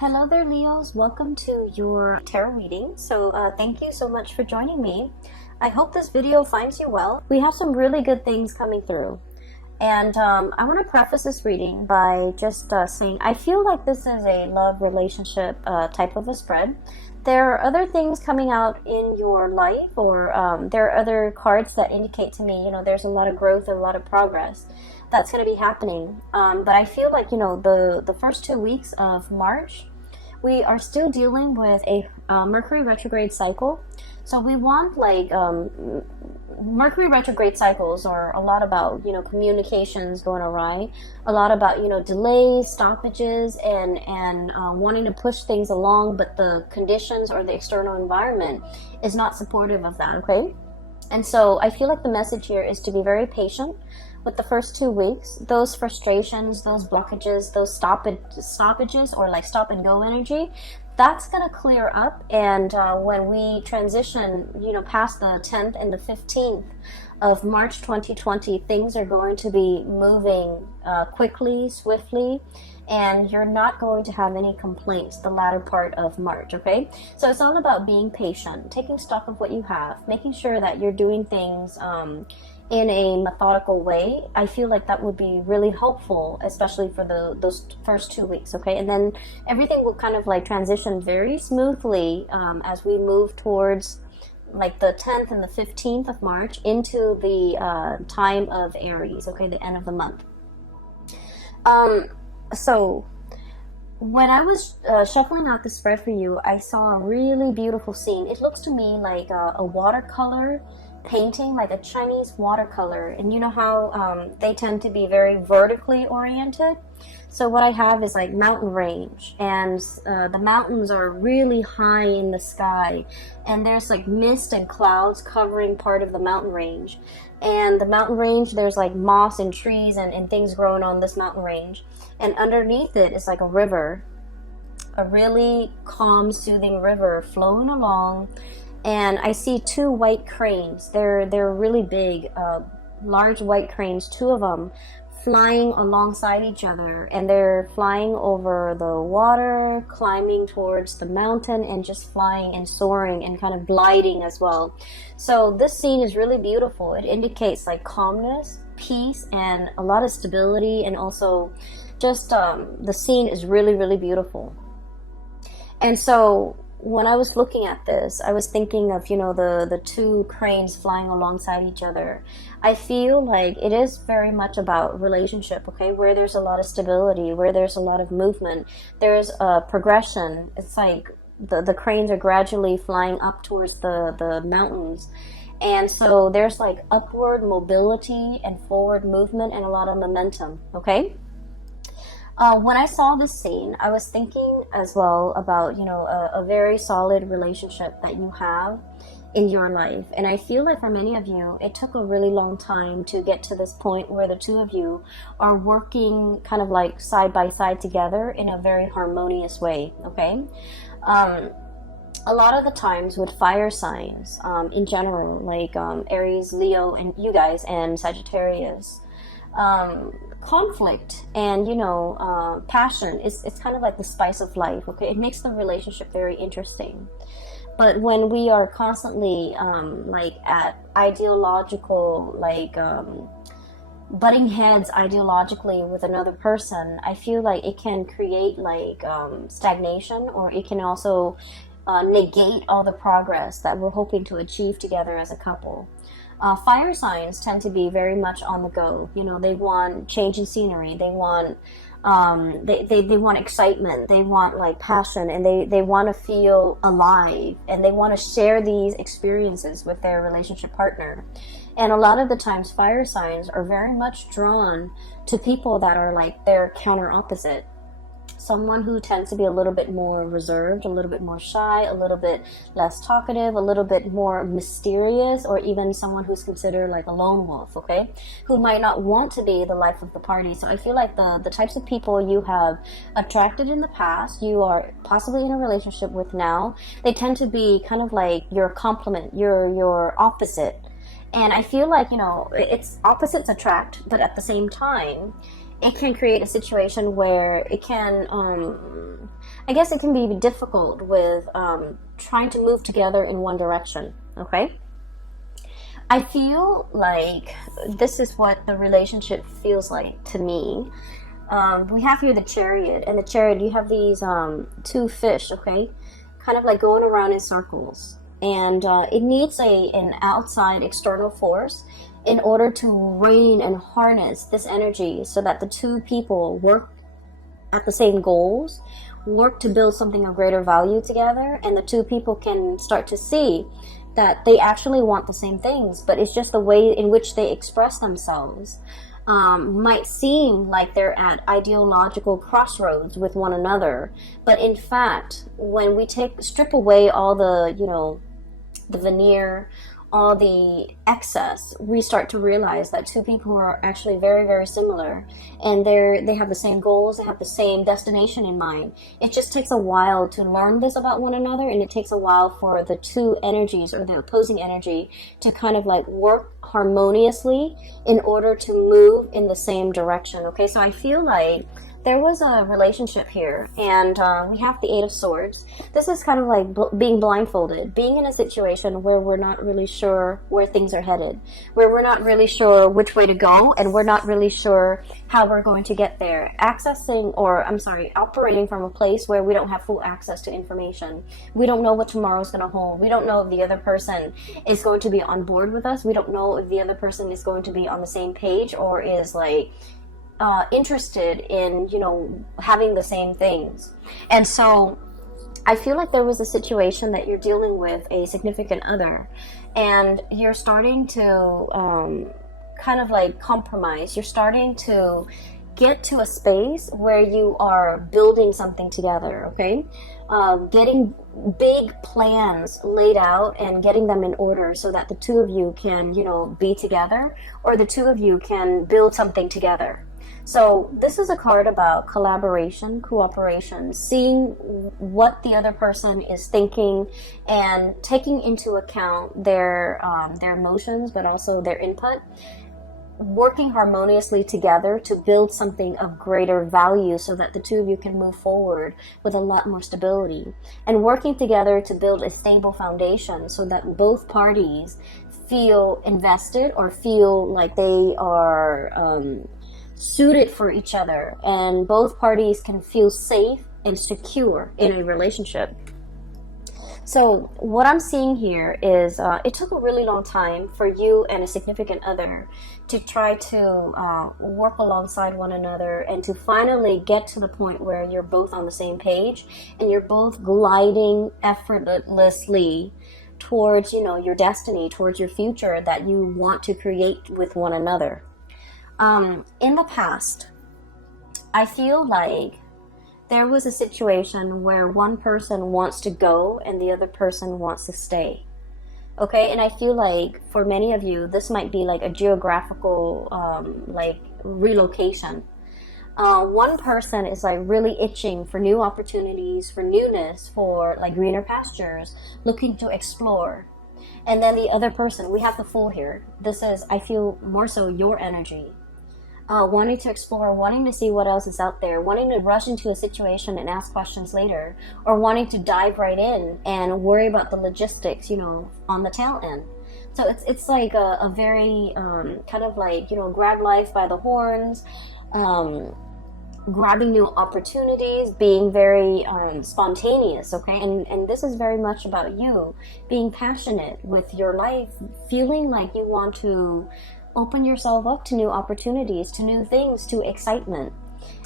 Hello there, Leos. Welcome to your tarot reading. Thank you so much for joining me. I hope this video finds you well. We have some really good things coming through. And I want to preface this reading by just saying I feel like this is a love relationship type of a spread. There are other things coming out in your life, or there are other cards that indicate to me, there's a lot of growth and a lot of progress that's going to be happening. But I feel like, the first 2 weeks of March, we are still dealing with a Mercury retrograde cycle. So we want Mercury retrograde cycles are a lot about, communications going awry, a lot about, delays, stoppages, and wanting to push things along, but the conditions or the external environment is not supportive of that, okay? And so I feel like the message here is to be very patient with the first 2 weeks. Those frustrations, those blockages, those stoppages, or like stop and go energy, that's going to clear up. And when we transition, past the 10th and the 15th of March 2020, things are going to be moving quickly, swiftly, and you're not going to have any complaints the latter part of March, okay? So it's all about being patient, taking stock of what you have, making sure that you're doing things in a methodical way. I feel like that would be really helpful, especially for those first 2 weeks, okay? And then everything will kind of like transition very smoothly as we move towards like the 10th and the 15th of March into the time of Aries, okay, the end of the month. So when I was shuffling out the spread for you, I saw a really beautiful scene. It looks to me like a watercolor painting, like a Chinese watercolor. And you know how they tend to be very vertically oriented? So what I have is like mountain range, and the mountains are really high in the sky, and there's like mist and clouds covering part of the mountain range. And the mountain range, there's like moss and trees and things growing on this mountain range. And underneath it is like a river, a really calm, soothing river flowing along. And I see two white cranes. They're really big, large white cranes, two of them, flying alongside each other, and they're flying over the water, climbing towards the mountain, and just flying and soaring and kind of gliding as well. So this scene is really beautiful. It indicates like calmness, peace, and a lot of stability, and also just the scene is really, really beautiful. And so when I was looking at this, I was thinking of, the two cranes flying alongside each other. I feel like it is very much about relationship, okay, where there's a lot of stability, where there's a lot of movement, there's a progression. It's like the cranes are gradually flying up towards the mountains. And so there's like upward mobility and forward movement and a lot of momentum, okay? When I saw this scene, I was thinking as well about, a very solid relationship that you have in your life. And I feel like for many of you, it took a really long time to get to this point where the two of you are working kind of like side by side together in a very harmonious way, okay? A lot of the times with fire signs, in general, like Aries, Leo, and you guys, and Sagittarius, conflict and passion it's kind of like the spice of life, okay? It makes the relationship very interesting. But when we are constantly like at ideological butting heads ideologically with another person, I feel like it can create like stagnation, or it can also negate all the progress that we're hoping to achieve together as a couple. Fire signs tend to be very much on the go. They want change in scenery. They want they want excitement. They want like passion, and they want to feel alive, and they want to share these experiences with their relationship partner. And a lot of the times fire signs are very much drawn to people that are like their counter opposite. Someone who tends to be a little bit more reserved, a little bit more shy, a little bit less talkative, a little bit more mysterious, or even someone who's considered like a lone wolf, okay? Who might not want to be the life of the party. So I feel like the types of people you have attracted in the past, you are possibly in a relationship with now, they tend to be kind of like your complement, your opposite. And I feel like, it's opposites attract, but at the same time, it can create a situation where it can, I guess it can be difficult with trying to move together in one direction, okay? I feel like this is what the relationship feels like to me. We have here the Chariot, and the Chariot, you have these two fish, okay? Kind of like going around in circles. And it needs an outside external force in order to rein and harness this energy so that the two people work at the same goals, work to build something of greater value together, and the two people can start to see that they actually want the same things, but it's just the way in which they express themselves might seem like they're at ideological crossroads with one another. But in fact, when we strip away all the, the veneer, all the excess, we start to realize that two people are actually very, very similar, and they have the same goals, they have the same destination in mind. It just takes a while to learn this about one another, and it takes a while for the two energies or the opposing energy to kind of like work harmoniously in order to move in the same direction. Okay, so I feel like there was a relationship here, and we have the Eight of Swords. This is kind of like being blindfolded, being in a situation where we're not really sure where things are headed, where we're not really sure which way to go, and we're not really sure how we're going to get there. Operating from a place where we don't have full access to information. We don't know what tomorrow's going to hold. We don't know if the other person is going to be on board with us. We don't know if the other person is going to be on the same page or is like interested in, having the same things. And so I feel like there was a situation that you're dealing with a significant other, and you're starting to kind of like compromise. You're starting to get to a space where you are building something together, okay? Getting big plans laid out and getting them in order so that the two of you can, be together, or the two of you can build something together. So this is a card about collaboration, cooperation, seeing what the other person is thinking and taking into account their emotions, but also their input, working harmoniously together to build something of greater value so that the two of you can move forward with a lot more stability, and working together to build a stable foundation so that both parties feel invested or feel like they are suited for each other, and both parties can feel safe and secure in a relationship. So what I'm seeing here is it took a really long time for you and a significant other to try to work alongside one another and to finally get to the point where you're both on the same page and you're both gliding effortlessly towards, your destiny, towards your future that you want to create with one another. In the past, I feel like there was a situation where one person wants to go and the other person wants to stay. Okay, and I feel like for many of you, this might be like a geographical relocation. One person is like really itching for new opportunities, for newness, for like greener pastures, looking to explore. And then the other person, we have the Fool here. This is, I feel, more so your energy. Wanting to explore, wanting to see what else is out there, wanting to rush into a situation and ask questions later, or wanting to dive right in and worry about the logistics, on the tail end. So it's like a very kind of like, grab life by the horns, grabbing new opportunities, being very spontaneous, okay? And this is very much about you being passionate with your life, feeling like you want to open yourself up to new opportunities, to new things, to excitement.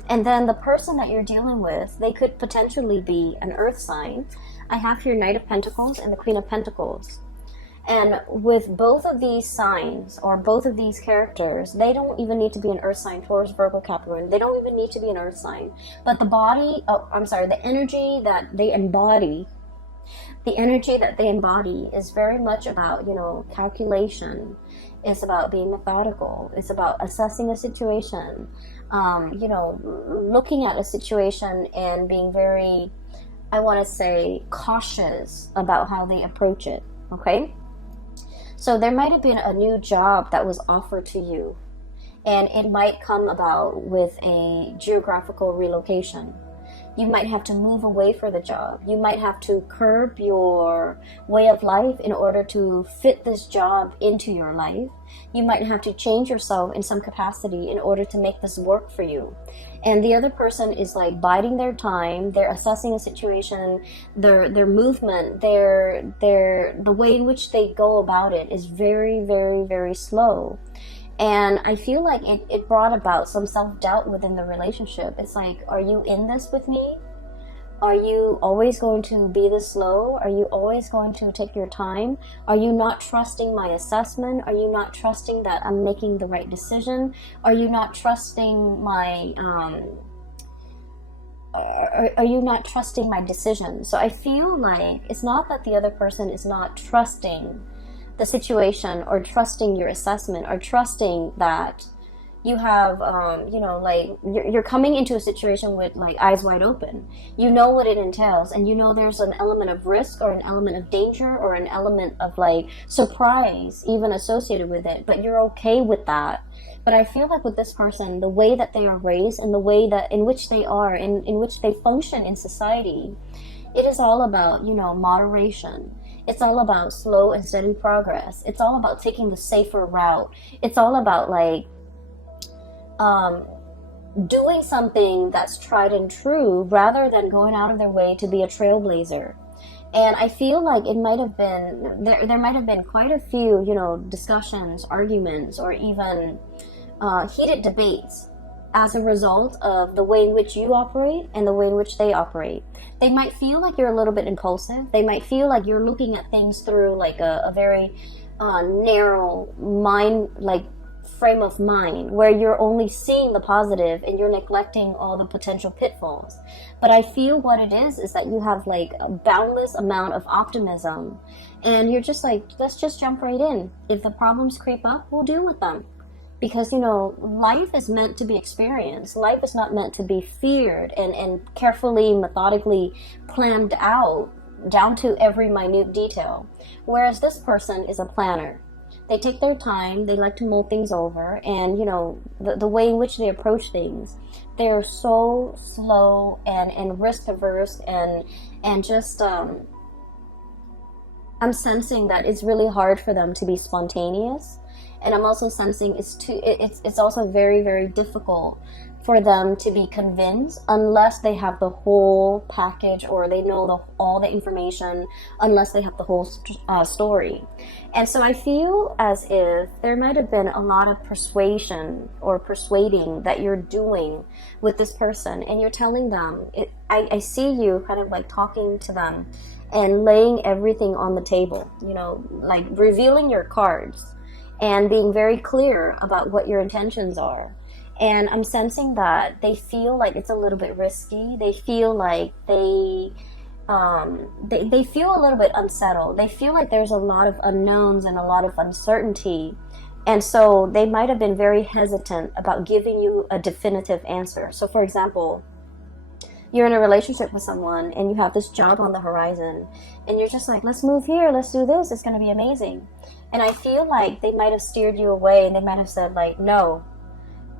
And then the person that you're dealing with, they could potentially be an earth sign. I have here Knight of Pentacles and the Queen of Pentacles. And with both of these signs or both of these characters, they don't even need to be an earth sign, Taurus, Virgo, Capricorn. They don't even need to be an earth sign. But the energy that they embody, is very much about, calculation. It's about being methodical. It's about assessing a situation, looking at a situation and being very, I want to say, cautious about how they approach it, okay? So there might have been a new job that was offered to you, And it might come about with a geographical relocation. You might have to move away for the job. You might have to curb your way of life in order to fit this job into your life. You might have to change yourself in some capacity in order to make this work for you. And the other person is like biding their time. They're assessing a situation. Their movement, the way in which they go about it is very, very, very slow. And I feel like it brought about some self-doubt within the relationship. It's like, are you in this with me? Are you always going to be this slow? Are you always going to take your time? Are you not trusting my assessment? Are you not trusting that I'm making the right decision? Are you not trusting my are you not trusting my decision? So I feel like it's not that the other person is not trusting the situation or trusting your assessment or trusting that you have like you're coming into a situation with like eyes wide open. You know what it entails, and you know there's an element of risk or an element of danger or an element of like surprise even associated with it, but you're okay with that. But I feel like with this person, the way that they are raised and the way that in which they are in which they function in society, it is all about moderation. It's all about slow and steady progress. It's all about taking the safer route. It's all about like doing something that's tried and true rather than going out of their way to be a trailblazer. And I feel like it might have been there might have been quite a few discussions, arguments, or even heated debates as a result of the way in which you operate and the way in which they operate. They might feel like you're a little bit impulsive. They might feel like you're looking at things through like a very narrow mind, like frame of mind, where you're only seeing the positive and you're neglecting all the potential pitfalls. But I feel what it is that you have like a boundless amount of optimism, and you're just like, let's just jump right in. If the problems creep up, we'll deal with them. Because, life is meant to be experienced. Life is not meant to be feared and carefully, methodically planned out down to every minute detail. Whereas this person is a planner. They take their time, they like to mull things over, and, the way in which they approach things, they're so slow and risk averse and just, I'm sensing that it's really hard for them to be spontaneous. And I'm also sensing it's also very, very difficult for them to be convinced unless they have the whole package or they know all the information, unless they have the whole story. And so I feel as if there might have been a lot of persuasion or persuading that you're doing with this person, and you're telling them, I see you kind of like talking to them and laying everything on the table, like revealing your cards and being very clear about what your intentions are. And I'm sensing that they feel like it's a little bit risky. They feel like they feel a little bit unsettled. They feel like there's a lot of unknowns and a lot of uncertainty. And so they might have been very hesitant about giving you a definitive answer. So for example, you're in a relationship with someone and you have this job on the horizon and you're just like, let's move here, let's do this, it's going to be amazing. And I feel like they might have steered you away and they might have said like, no.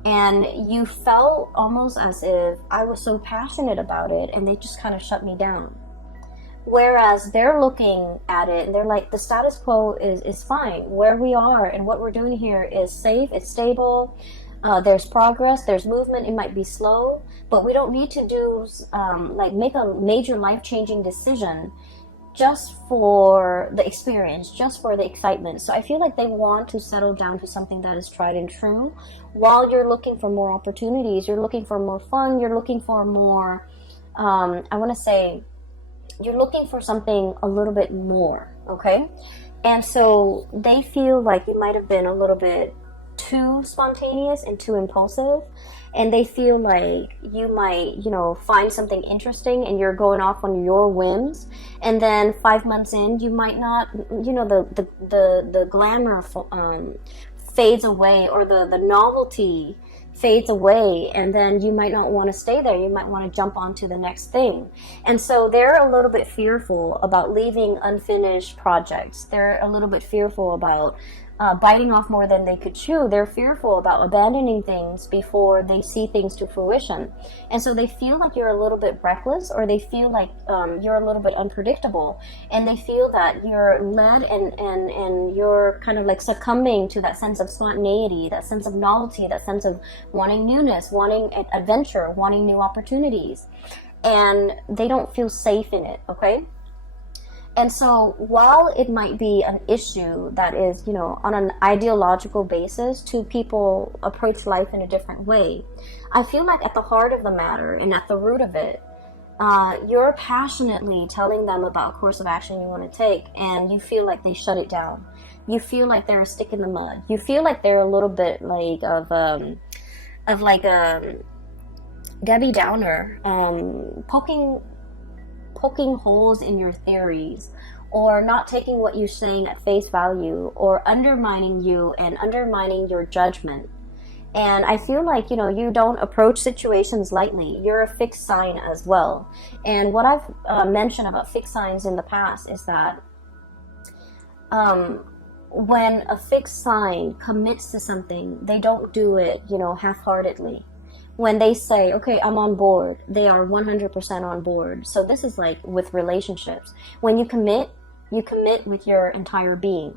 And you felt almost as if I was so passionate about it and they just kind of shut me down. Whereas they're looking at it and they're like, the status quo is fine. Where we are and what we're doing here is safe, it's stable. There's progress, there's movement. It might be slow, but we don't need to do make a major life-changing decision just for the experience, just for the excitement. So I feel like they want to settle down to something that is tried and true while you're looking for more opportunities, you're looking for more fun, you're looking for more, you're looking for something a little bit more, okay? And so they feel like you might have been a little bit too spontaneous and too impulsive, and they feel like you might find something interesting and you're going off on your whims, and then 5 months in you might not, the glamour fades away, or the novelty fades away, and then you might not want to stay there. You might want to jump on to the next thing. And so they're a little bit fearful about leaving unfinished projects. They're a little bit fearful about biting off more than they could chew. They're fearful about abandoning things before they see things to fruition. And so they feel like you're a little bit reckless, or they feel like you're a little bit unpredictable. And they feel that you're led and you're kind of like succumbing to that sense of spontaneity, that sense of novelty, that sense of wanting newness, wanting adventure, wanting new opportunities. And they don't feel safe in it, okay? And so while it might be an issue that is, on an ideological basis, two people approach life in a different way, I feel like at the heart of the matter and at the root of it, you're passionately telling them about a course of action you want to take, and you feel like they shut it down. You feel like they're a stick in the mud. You feel like they're a little bit like of like a Debbie Downer, poking holes in your theories, or not taking what you're saying at face value, or undermining you and undermining your judgment. And I feel like, you don't approach situations lightly. You're a fixed sign as well. And what I've mentioned about fixed signs in the past is that when a fixed sign commits to something, they don't do it, half-heartedly. When they say, okay, I'm on board, they are 100% on board. So this is like with relationships. When you commit with your entire being.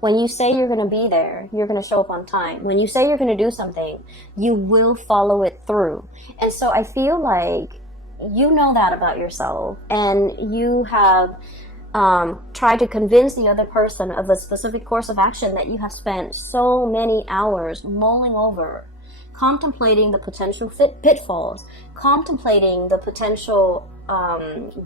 When you say you're going to be there, you're going to show up on time. When you say you're going to do something, you will follow it through. And so I feel like you know that about yourself, and you have tried to convince the other person of a specific course of action that you have spent so many hours mulling over, contemplating the potential pitfalls, contemplating the potential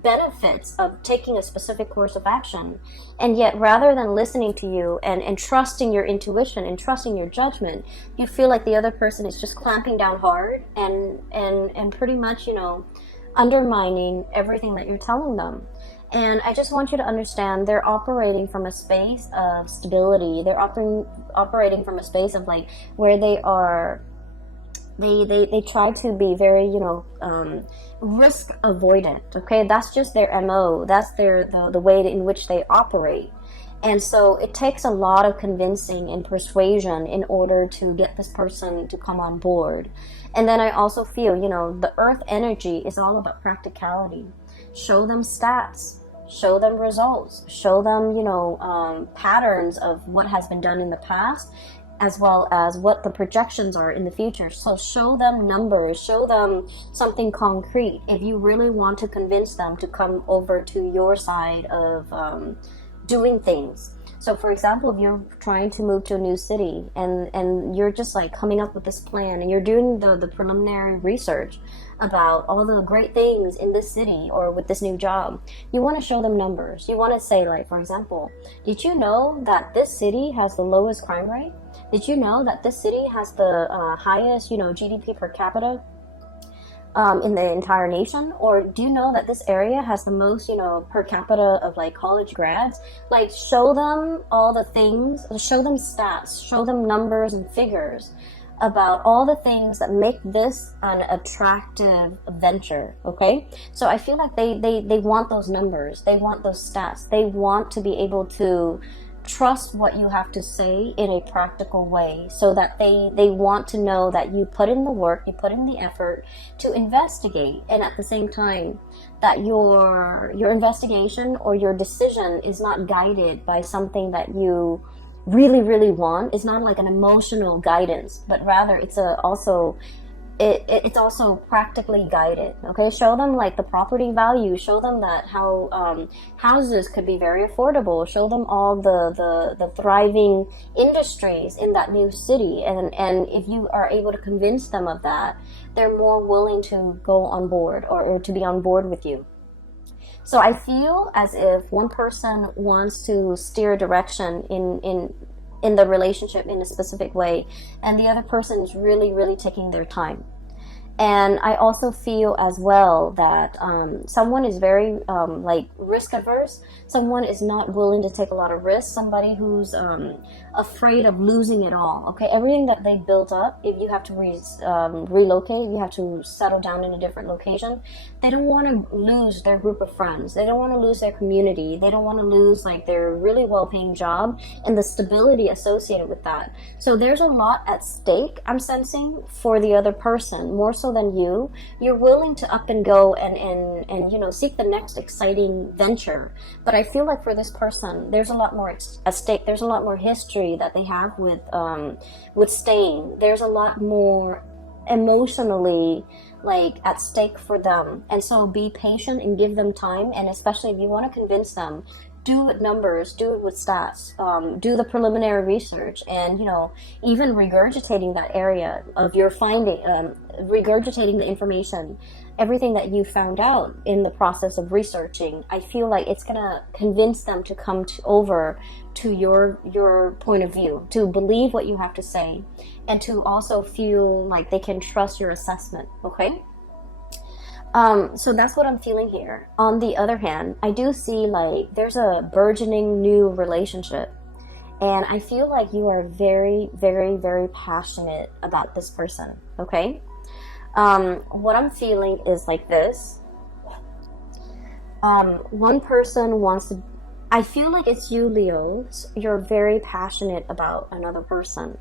benefits of taking a specific course of action. And yet, rather than listening to you and trusting your intuition and trusting your judgment, you feel like the other person is just clamping down hard and pretty much, undermining everything that you're telling them. And I just want you to understand, they're operating from a space of stability. They're operating from a space of like where they are. They try to be very, risk avoidant. Okay, that's just their MO. That's the way in which they operate. And so it takes a lot of convincing and persuasion in order to get this person to come on board. And then I also feel, the earth energy is all about practicality. Show them stats, show them results, show them, patterns of what has been done in the past, as well as what the projections are in the future. So show them numbers, show them something concrete if you really want to convince them to come over to your side of doing things. So for example, if you're trying to move to a new city and you're just like coming up with this plan and you're doing the preliminary research about all the great things in this city or with this new job, you want to show them numbers. You want to say, like, for example, did you know that this city has the lowest crime rate? Did you know that this city has the highest, GDP per capita in the entire nation? Or do you know that this area has the most, per capita of like college grads? Like, show them all the things, show them stats, show them numbers and figures about all the things that make this an attractive venture, okay? So I feel like they want those numbers, they want those stats, they want to be able to trust what you have to say in a practical way, so that they want to know that you put in the work, you put in the effort to investigate, and at the same time that your investigation or your decision is not guided by something that you really want. It's not like an emotional guidance, but rather it's also practically guided. Okay, show them like the property value, show them that how houses could be very affordable, show them all the thriving industries in that new city, and if you are able to convince them of that, they're more willing to go on board or to be on board with you. So I feel as if one person wants to steer direction in the relationship in a specific way, and the other person is really taking their time. And I also feel as well that someone is very like risk averse. Someone is not willing to take a lot of risks. Somebody who's a afraid of losing it all. Okay, everything that they built up, if you have to relocate, if you have to settle down in a different location, they don't want to lose their group of friends. They don't want to lose their community. They don't want to lose like their really well-paying job and the stability associated with that. So there's a lot at stake, I'm sensing, for the other person, more so than you. You're willing to up and go and you know, seek the next exciting venture. But I feel like for this person, there's a lot more at stake. There's a lot more history that they have with staying. There's a lot more emotionally like at stake for them. And so be patient and give them time. And especially if you want to convince them, do it with numbers, do it with stats, do the preliminary research, and, you know, even regurgitating that area of your finding, regurgitating the information, everything that you found out in the process of researching. I feel like it's gonna convince them to come over to your point of view, to believe what you have to say, and to also feel like they can trust your assessment. Okay. So that's what I'm feeling here. On the other hand, I do see like there's a burgeoning new relationship, and I feel like you are very, very, very passionate about this person. Okay. What I'm feeling is like this. One person wants to, I feel like it's you, Leos. You're very passionate about another person.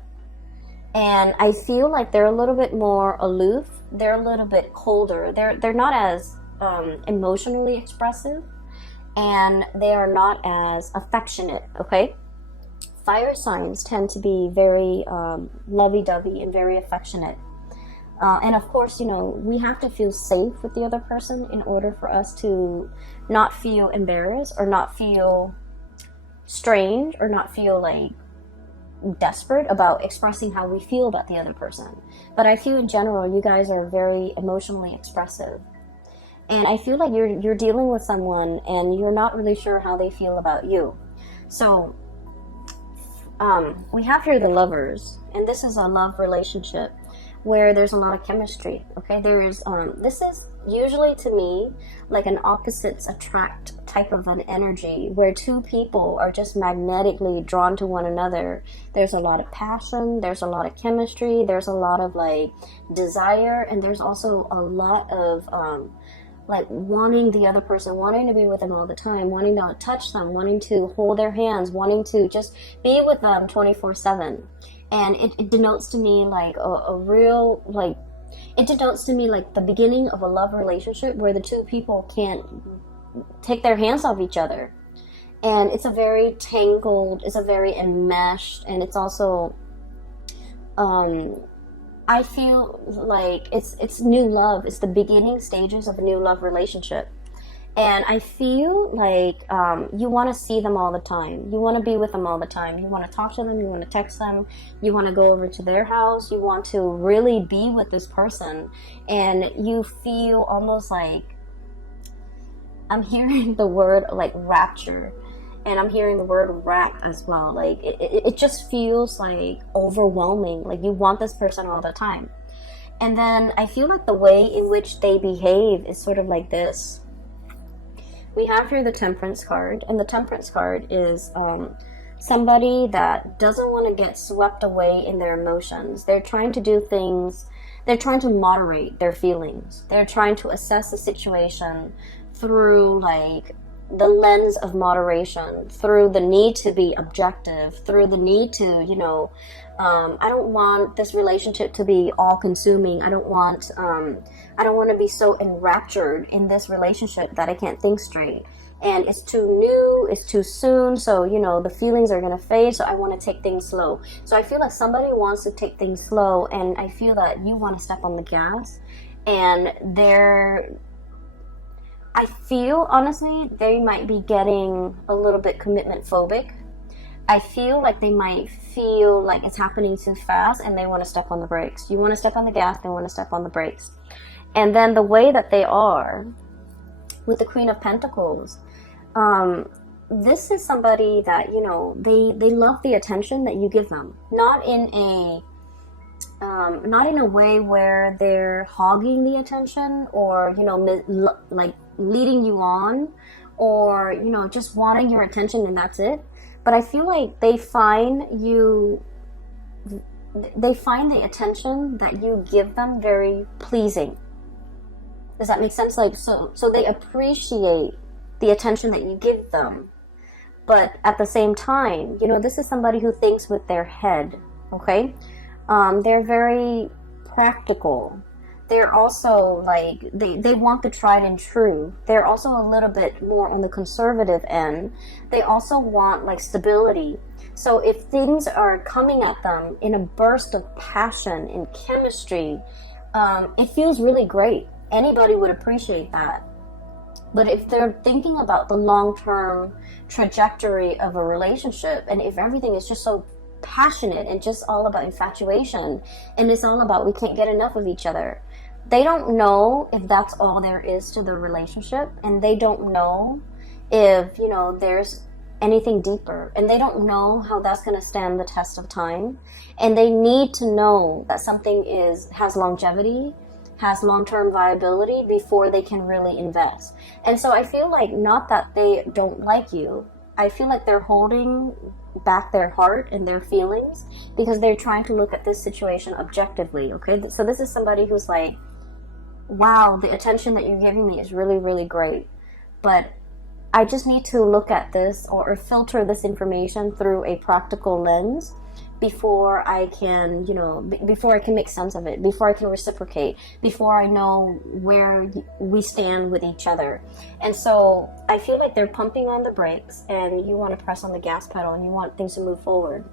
And I feel like they're a little bit more aloof. They're a little bit colder. They're not as emotionally expressive, and they are not as affectionate. Okay, fire signs tend to be very lovey-dovey and very affectionate. And of course, you know, we have to feel safe with the other person in order for us to not feel embarrassed or not feel strange or not feel like desperate about expressing how we feel about the other person. But I feel in general you guys are very emotionally expressive, and I feel like you're dealing with someone and you're not really sure how they feel about you. So we have here the Lovers, and this is a love relationship where there's a lot of chemistry. Okay, there's this is usually to me like an opposites attract type of an energy where two people are just magnetically drawn to one another. There's a lot of passion, there's a lot of chemistry, there's a lot of like desire, and there's also a lot of like wanting the other person, wanting to be with them all the time, wanting to touch them, wanting to hold their hands, wanting to just be with them 24/7. And it denotes to me like a real, like, it denotes to me like the beginning of a love relationship where the two people can't take their hands off each other. And it's a very tangled, it's a very enmeshed, and it's also, I feel like it's new love. It's the beginning stages of a new love relationship. And I feel like you want to see them all the time. You want to be with them all the time. You want to talk to them. You want to text them. You want to go over to their house. You want to really be with this person. And you feel almost like, I'm hearing the word like rapture. And I'm hearing the word wrath as well. Like it just feels like overwhelming. Like you want this person all the time. And then I feel like the way in which they behave is sort of like this. We have here the Temperance card, and the Temperance card is somebody that doesn't want to get swept away in their emotions. They're trying to do things, they're trying to moderate their feelings. They're trying to assess the situation through like the lens of moderation, through the need to be objective, through the need to, you know, I don't want this relationship to be all-consuming. I don't want to be so enraptured in this relationship that I can't think straight. And it's too new, it's too soon, so, you know, the feelings are going to fade, so I want to take things slow. So I feel like somebody wants to take things slow, and I feel that you want to step on the gas, and I feel, honestly, they might be getting a little bit commitment phobic. I feel like they might feel like it's happening too fast and they want to step on the brakes. You want to step on the gas, they want to step on the brakes. And then the way that they are with the Queen of Pentacles, this is somebody that, you know, they love the attention that you give them. Not in a way where they're hogging the attention or, you know, like leading you on or, you know, just wanting your attention and that's it. but I feel like they find the attention that you give them very pleasing. Does that make sense? Like, so they appreciate the attention that you give them. But at the same time, this is somebody who thinks with their head, okay? They're very practical. They're also like, they want the tried and true. They're also a little bit more on the conservative end. They also want like stability. So if things are coming at them in a burst of passion, in chemistry, it feels really great. Anybody would appreciate that. But if they're thinking about the long-term trajectory of a relationship, and if everything is just so passionate and just all about infatuation, and it's all about we can't get enough of each other, they don't know if that's all there is to the relationship, and they don't know if, there's anything deeper, and they don't know how that's going to stand the test of time. And they need to know that something has longevity, has long-term viability before they can really invest. And so I feel like, not that they don't like you, I feel like they're holding back their heart and their feelings because they're trying to look at this situation objectively, okay? So this is somebody who's like, wow, the attention that you're giving me is really, really great, but I just need to look at this or filter this information through a practical lens before I can, before I can make sense of it, before I can reciprocate, before I know where we stand with each other. And so I feel like they're pumping on the brakes, and you want to press on the gas pedal, and you want things to move forward.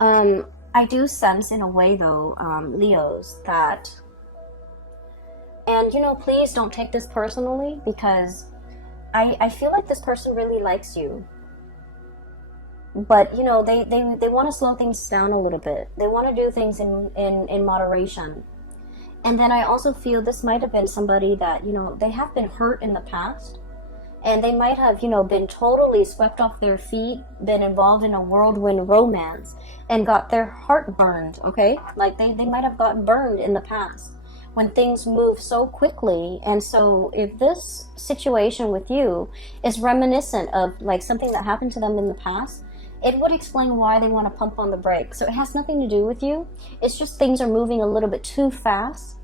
I do sense in a way, though, Leos, that, and please don't take this personally, because I feel like this person really likes you. But, they want to slow things down a little bit. They want to do things in moderation. And then I also feel this might have been somebody that, they have been hurt in the past. And they might have, been totally swept off their feet, been involved in a whirlwind romance, and got their heart burned, okay? Like, they might have gotten burned in the past when things move so quickly. And so if this situation with you is reminiscent of, like, something that happened to them in the past, it would explain why they want to pump on the brakes. So it has nothing to do with you. It's just things are moving a little bit too fast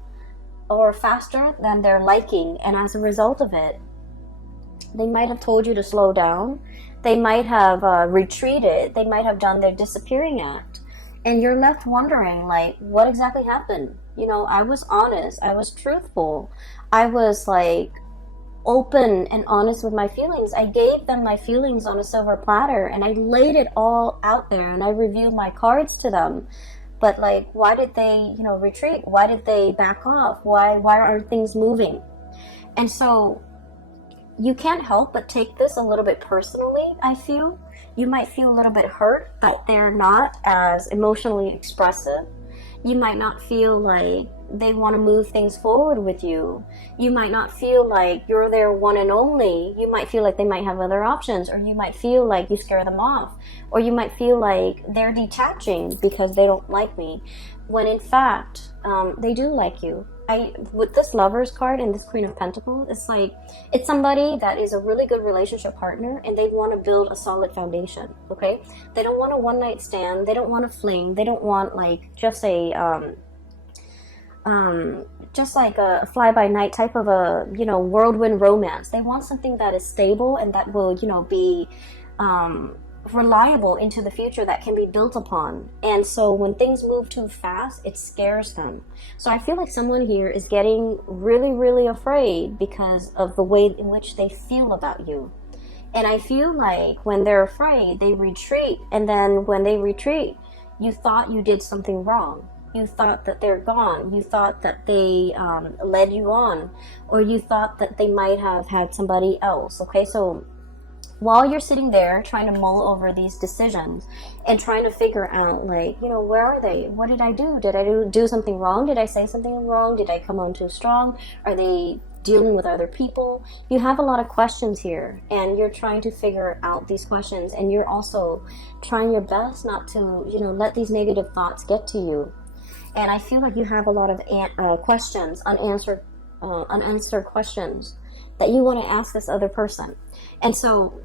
or faster than they're liking. And as a result of it, they might have told you to slow down. They might have retreated. They might have done their disappearing act. And you're left wondering, like, what exactly happened? I was honest. I was truthful. I was, like, open and honest with my feelings. I gave them my feelings on a silver platter, and I laid it all out there, and I reviewed my cards to them. But, like, why did they, retreat? Why did they back off? Why aren't things moving? And so you can't help but take this a little bit personally, I feel. You might feel a little bit hurt that they're not as emotionally expressive. You might not feel like they want to move things forward with you. You might not feel like you're their one and only. You might feel like they might have other options, or you might feel like you scare them off, or you might feel like they're detaching because they don't like me, when in fact, they do like you. With this Lovers card and this Queen of Pentacles, it's like, it's somebody that is a really good relationship partner, and they want to build a solid foundation, okay? They don't want a one-night stand. They don't want a fling. They don't want, like, just a fly-by-night type of a, whirlwind romance. They want something that is stable and that will, be reliable into the future, that can be built upon. And so when things move too fast, it scares them. So I feel like someone here is getting really, really afraid because of the way in which they feel about you. And I feel like when they're afraid, they retreat. And then when they retreat, you thought you did something wrong. You thought that they're gone. You thought that they led you on. Or you thought that they might have had somebody else. Okay, so while you're sitting there trying to mull over these decisions and trying to figure out, like, where are they? What did I do? Did I do something wrong? Did I say something wrong? Did I come on too strong? Are they dealing with other people? You have a lot of questions here, and you're trying to figure out these questions, and you're also trying your best not to, let these negative thoughts get to you. And I feel like you have a lot of questions, unanswered questions that you want to ask this other person. And so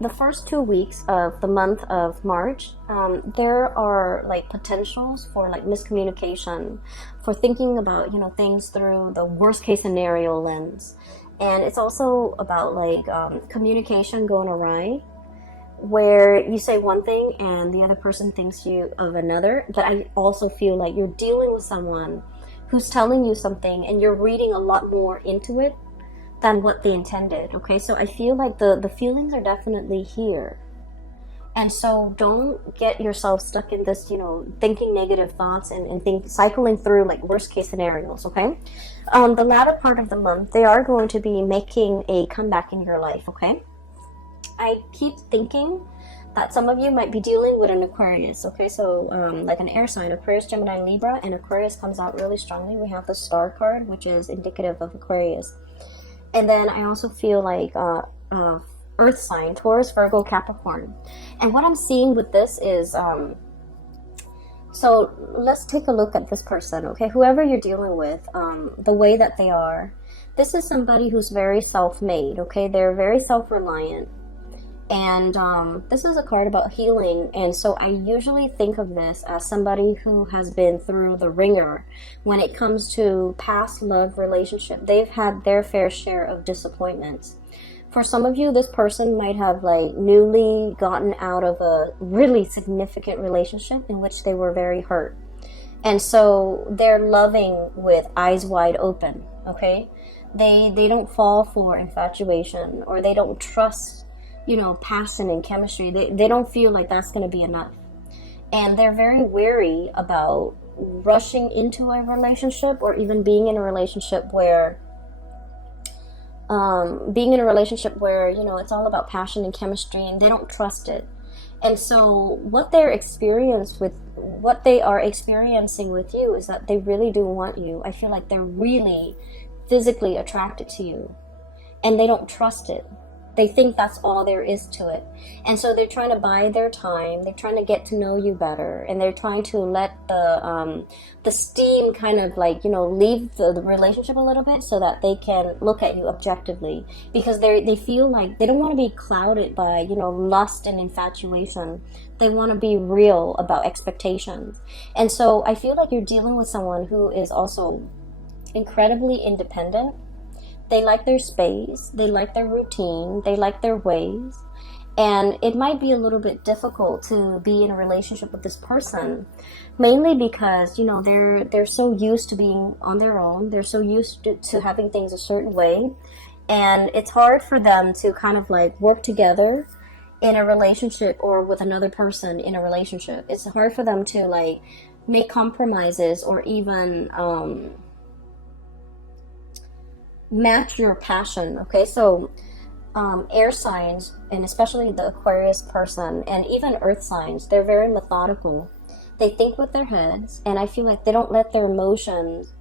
the first 2 weeks of the month of March, there are like potentials for like miscommunication, for thinking about, you know, things through the worst case scenario lens. And it's also about like communication going awry, where you say one thing and the other person thinks you of another. But I also feel like you're dealing with someone who's telling you something and you're reading a lot more into it than what they intended. Okay, so I feel like the feelings are definitely here. And so don't get yourself stuck in this, you know, thinking negative thoughts and cycling through like worst case scenarios. Okay, the latter part of the month, they are going to be making a comeback in your life. Okay, I keep thinking that some of you might be dealing with an Aquarius. Okay, so like an air sign, Aquarius, Gemini, Libra, and Aquarius comes out really strongly. We have the star card, which is indicative of Aquarius. And then I also feel like earth sign, Taurus, Virgo, Capricorn. And what I'm seeing with this is, so let's take a look at this person, okay? Whoever you're dealing with, the way that they are, this is somebody who's very self-made, okay? They're very self-reliant. And this is a card about healing, and so I usually think of this as somebody who has been through the ringer when it comes to past love relationship. They've had their fair share of disappointments. For some of you, this person might have like newly gotten out of a really significant relationship in which they were very hurt. And so they're loving with eyes wide open, okay? They don't fall for infatuation, or they don't trust, you know, passion and chemistry. They don't feel like that's going to be enough. And they're very wary about rushing into a relationship, or even being in a relationship where, you know, it's all about passion and chemistry, and they don't trust it. And so what they are experiencing with you is that they really do want you. I feel like they're really physically attracted to you, and they don't trust it. They think that's all there is to it. And so they're trying to buy their time. They're trying to get to know you better. And they're trying to let the steam kind of like, you know, leave the relationship a little bit so that they can look at you objectively. Because they feel like they don't want to be clouded by, you know, lust and infatuation. They want to be real about expectations. And so I feel like you're dealing with someone who is also incredibly independent. They like their space, they like their routine, they like their ways. And it might be a little bit difficult to be in a relationship with this person, mainly because, you know, they're so used to being on their own. They're so used to having things a certain way. And it's hard for them to kind of like work together in a relationship, or with another person in a relationship. It's hard for them to like make compromises, or even match your passion. Okay, so air signs, and especially the Aquarius person, and even earth signs, they're very methodical. They think with their heads, and I feel like they don't let their emotions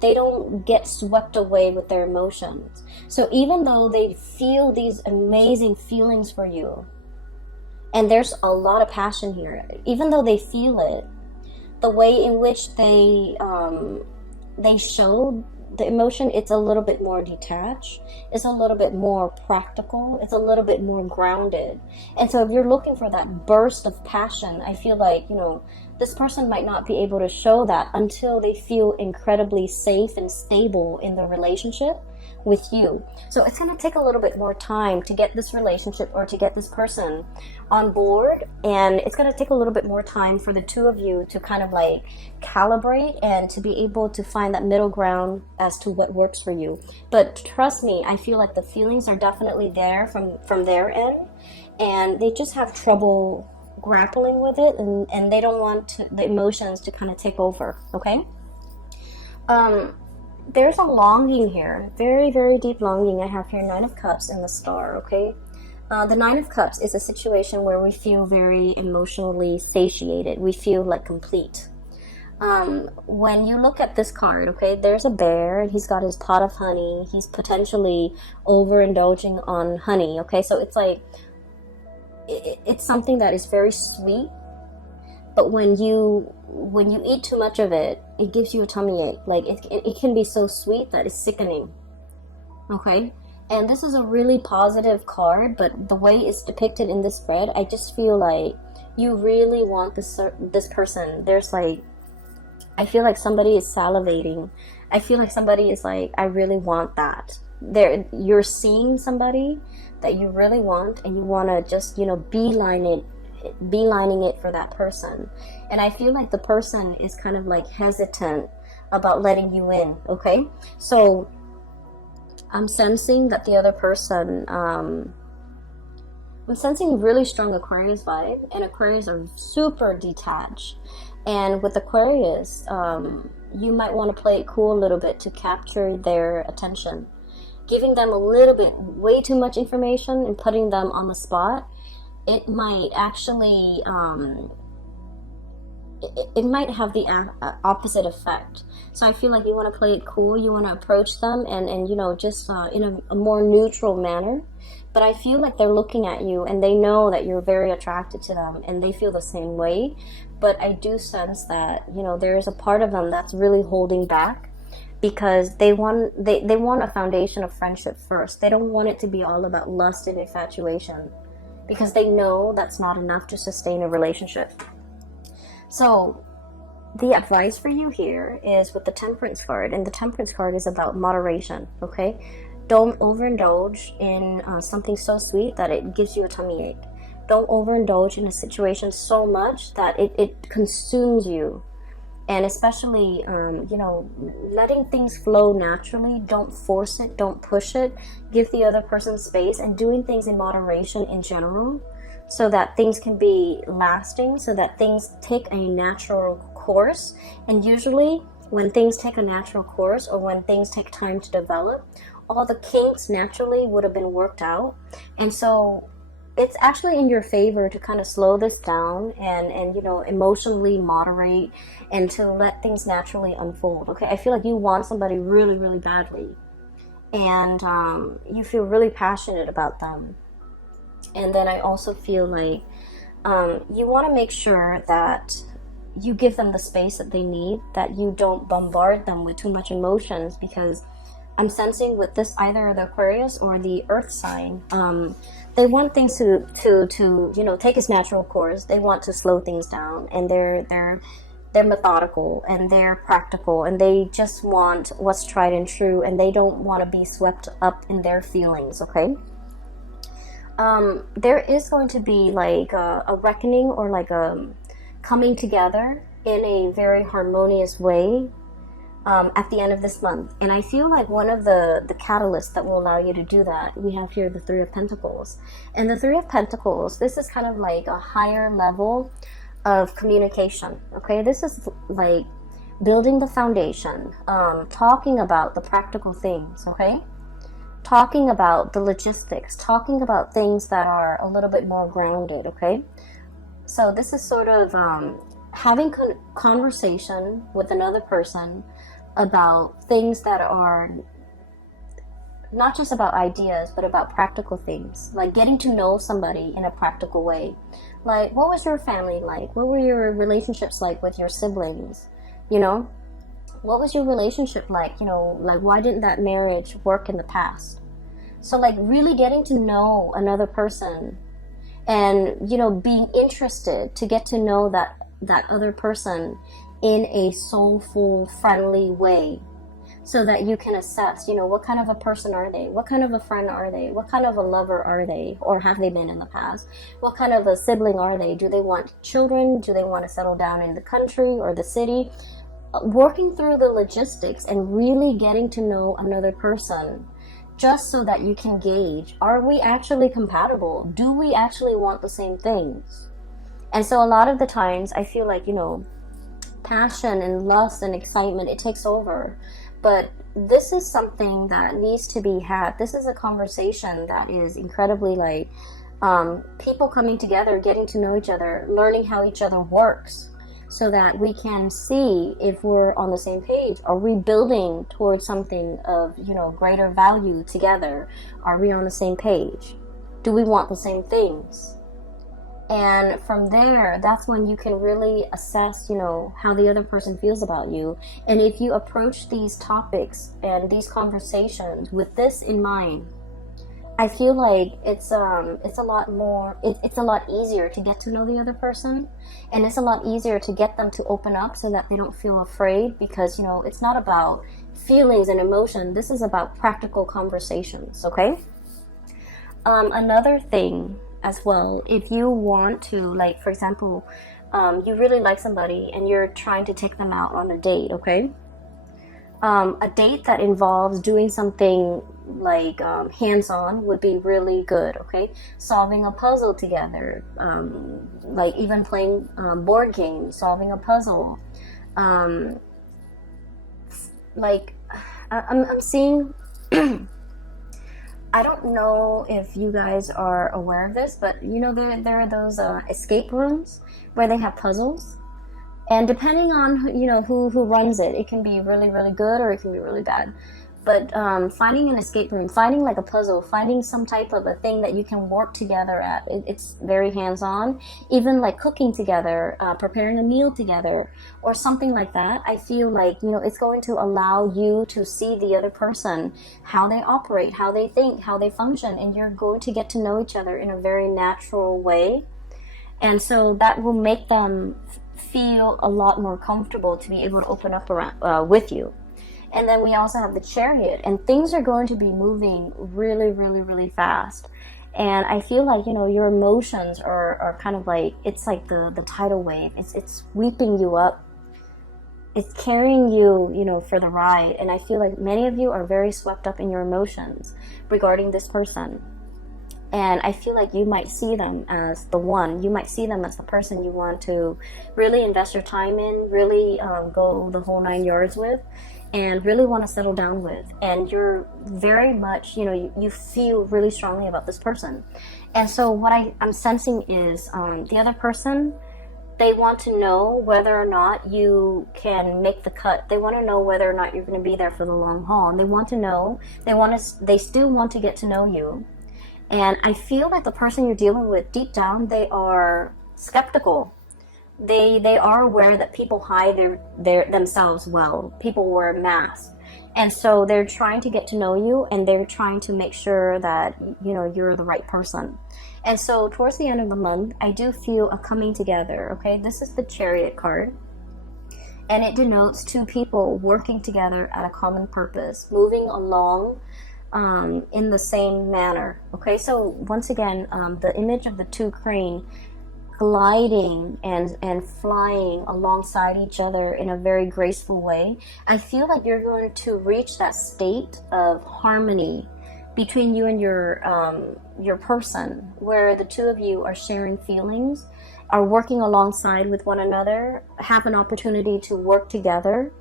they don't get swept away with their emotions. So even though they feel these amazing feelings for you, and there's a lot of passion here, even though they feel it, the way in which they show the emotion, it's a little bit more detached, it's a little bit more practical, it's a little bit more grounded. And so if you're looking for that burst of passion, I feel like, you know, this person might not be able to show that until they feel incredibly safe and stable in the relationship with you. So it's going to take a little bit more time to get this relationship, or to get this person on board, and it's going to take a little bit more time for the two of you to kind of like calibrate and to be able to find that middle ground as to what works for you. But trust me, I feel like the feelings are definitely there from their end, and they just have trouble grappling with it, and they don't want the emotions to kind of take over. Okay, there's a longing here, very, very deep longing. I have here Nine of Cups and the Star. Okay, the Nine of Cups is a situation where we feel very emotionally satiated. We feel like complete. When you look at this card, okay, there's a bear, and he's got his pot of honey. He's potentially overindulging on honey. Okay, so it's like, it's something that is very sweet, but when you eat too much of it, it gives you a tummy ache. Like it can be so sweet that it's sickening. Okay, And this is a really positive card, but the way it's depicted in this spread, I just feel like you really want this person. There's like, I feel like somebody is salivating. I feel like somebody is like, I really want that. You're seeing somebody that you really want, and you want to just, beelining it for that person. And I feel like the person is kind of like hesitant about letting you in, okay? So I'm sensing that the other person, I'm sensing really strong Aquarius vibe, and Aquarius are super detached. And with Aquarius, you might want to play it cool a little bit to capture their attention. Giving them a little bit, way too much information and putting them on the spot, it might actually, it might have the opposite effect. So I feel like you want to play it cool, you want to approach them and just in a more neutral manner. But I feel like they're looking at you and they know that you're very attracted to them and they feel the same way. But I do sense that, there's a part of them that's really holding back because they want a foundation of friendship first. They don't want it to be all about lust and infatuation because they know that's not enough to sustain a relationship. So the advice for you here is with the Temperance card, and the Temperance card is about moderation, okay? Don't overindulge in something so sweet that it gives you a tummy ache. Don't overindulge in a situation so much that it consumes you. And especially, letting things flow naturally. Don't force it. Don't push it. Give the other person space, and doing things in moderation in general so that things can be lasting, so that things take a natural course. And usually when things take a natural course or when things take time to develop, all the kinks naturally would have been worked out. And so it's actually in your favor to kind of slow this down and emotionally moderate and to let things naturally unfold. Okay, I feel like you want somebody really, really badly, and you feel really passionate about them. And then I also feel like you want to make sure that you give them the space that they need, that you don't bombard them with too much emotions, because I'm sensing with this, either the Aquarius or the Earth sign, they want things to take its natural course. They want to slow things down, and they're methodical and they're practical, and they just want what's tried and true, and they don't want to be swept up in their feelings. Okay. There is going to be like a reckoning, or like a coming together in a very harmonious way at the end of this month. And I feel like one of the catalysts that will allow you to do that, we have here the Three of Pentacles. And the Three of Pentacles, this is kind of like a higher level of communication. Okay, this is like building the foundation, talking about the practical things. Okay, talking about the logistics, talking about things that are a little bit more grounded. Okay, so this is sort of having conversation with another person about things that are not just about ideas, but about practical things, like getting to know somebody in a practical way. Like, what was your family like? What were your relationships like with your siblings? What was your relationship like? Like, why didn't that marriage work in the past? So like really getting to know another person, and being interested to get to know that other person in a soulful, friendly way, so that you can assess, what kind of a person are they? What kind of a friend are they? What kind of a lover are they? Or have they been in the past? What kind of a sibling are they? Do they want children? Do they want to settle down in the country or the city? Working through the logistics and really getting to know another person, just so that you can gauge, are we actually compatible? Do we actually want the same things? And so a lot of the times I feel like, passion and lust and excitement, it takes over. But this is something that needs to be had. This is a conversation that is incredibly like people coming together, getting to know each other, learning how each other works, so that we can see if we're on the same page. Are we building towards something of, greater value together? Are we on the same page? Do we want the same things? And from there, that's when you can really assess, how the other person feels about you. And if you approach these topics and these conversations with this in mind, I feel like it's a lot more it's a lot easier to get to know the other person, and it's a lot easier to get them to open up so that they don't feel afraid, because it's not about feelings and emotion. This is about practical conversations, okay? Another thing as well, if you want to, like, for example, you really like somebody and you're trying to take them out on a date, okay? A date that involves doing something like hands-on would be really good, okay? Solving a puzzle together, like even playing board games, solving a puzzle. Like, I'm seeing, I don't know if you guys are aware of this, but there are those escape rooms where they have puzzles. And depending on who runs it, it can be really, really good or it can be really bad. But finding an escape room, finding like a puzzle, finding some type of a thing that you can work together at, it's very hands-on. Even like cooking together, preparing a meal together, or something like that. I feel like, it's going to allow you to see the other person, how they operate, how they think, how they function, and you're going to get to know each other in a very natural way. And so that will make them feel a lot more comfortable to be able to open up around, with you. And then we also have the Chariot, and things are going to be moving really, really, really fast. And I feel like, your emotions are kind of like, it's like the tidal wave. It's sweeping you up. It's carrying you, for the ride. And I feel like many of you are very swept up in your emotions regarding this person. And I feel like you might see them as the one. You might see them as the person you want to really invest your time in, really go the whole 9 yards with, and really want to settle down with. And you're very much, you feel really strongly about this person. And so what I'm sensing is the other person, they want to know whether or not you can make the cut. They want to know whether or not you're going to be there for the long haul. And they want to know, they still want to get to know you. And I feel like the person you're dealing with, deep down, they are skeptical. They are aware that people hide their themselves well. People wear masks. And so they're trying to get to know you, and they're trying to make sure that, you're the right person. And so towards the end of the month, I do feel a coming together, okay? This is the Chariot card. And it denotes two people working together at a common purpose, moving along in the same manner. Okay, so once again, the image of the two crane gliding and flying alongside each other in a very graceful way. I feel like you're going to reach that state of harmony between you and your person, where the two of you are sharing feelings, are working alongside with one another, have an opportunity to work together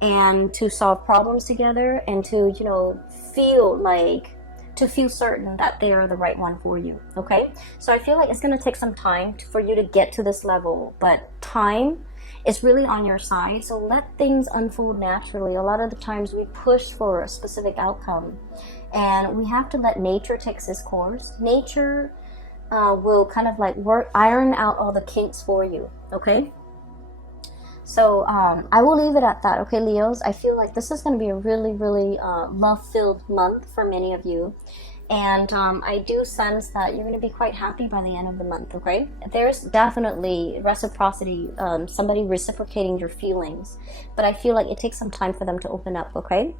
and to solve problems together, and to feel certain that they are the right one for you. Okay, so I feel like it's going to take some time for you to get to this level, but time is really on your side. So let things unfold naturally. A lot of the times we push for a specific outcome, and we have to let nature take its course. Nature will kind of like iron out all the kinks for you. Okay, so I will leave it at that. Okay, Leos, I feel like this is going to be a really, really love-filled month for many of you. And I do sense that you're going to be quite happy by the end of the month, okay? There's definitely reciprocity, somebody reciprocating your feelings. But I feel like it takes some time for them to open up, okay?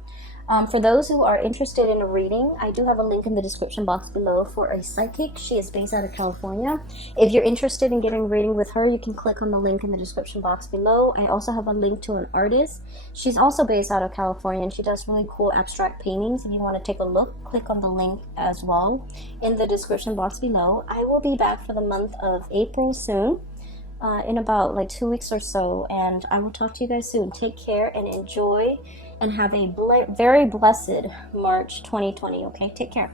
For those who are interested in a reading, I do have a link in the description box below for a psychic. She is based out of California. If you're interested in getting a reading with her, you can click on the link in the description box below. I also have a link to an artist. She's also based out of California, and she does really cool abstract paintings. If you want to take a look, click on the link as well in the description box below. I will be back for the month of April soon. In about like 2 weeks or so, and I will talk to you guys soon. Take care and enjoy, and have a very blessed March 2020. Okay, take care.